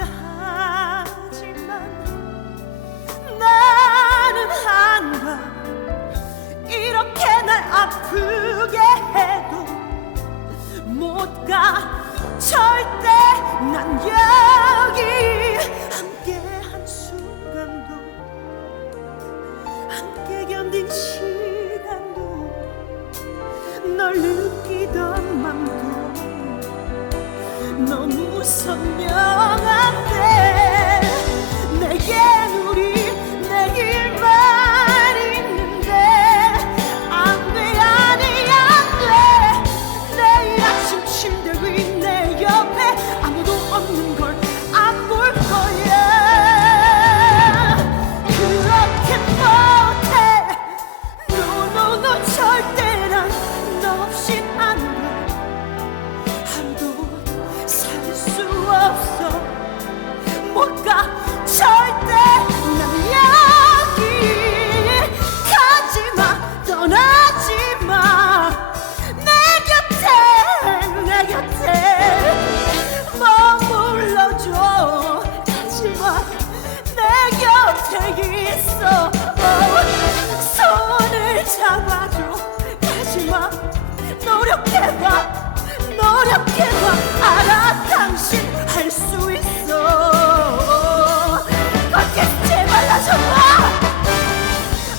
하지만 나는 한가 이렇게 날 아프게 너무 선명한데 노력해봐 노력해봐. 알아 당신 할 수 있어. 걷게 제발 나서봐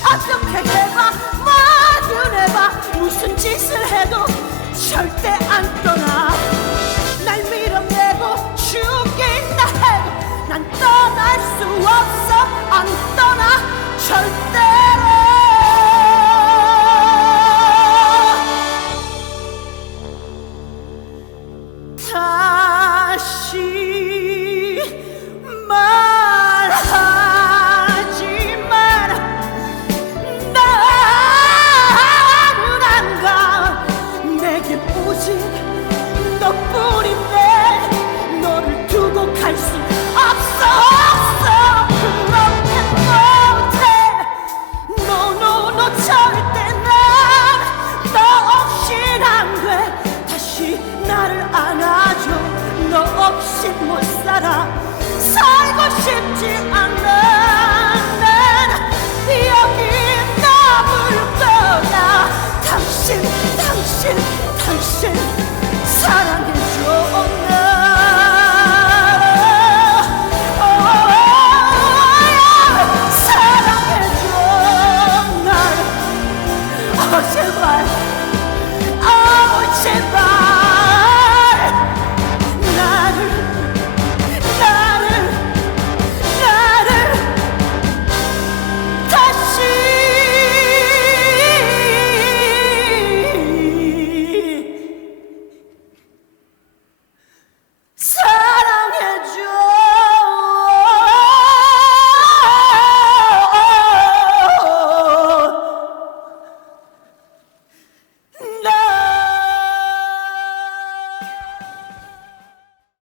어떻게 해봐? 뭐든 해봐. 무슨 짓을 해도 절대 안 떠나. 날 밀어내고 죽인다 해도 난 떠날 수 없어. 안 떠나. 절대 너뿐인데 너를 두고 갈 수 없어 없어. 그렇게 못해. No no no 절대 난 너 없인 안돼. 다시 나를 안아줘. 너 없이 못 살아. 살고 싶지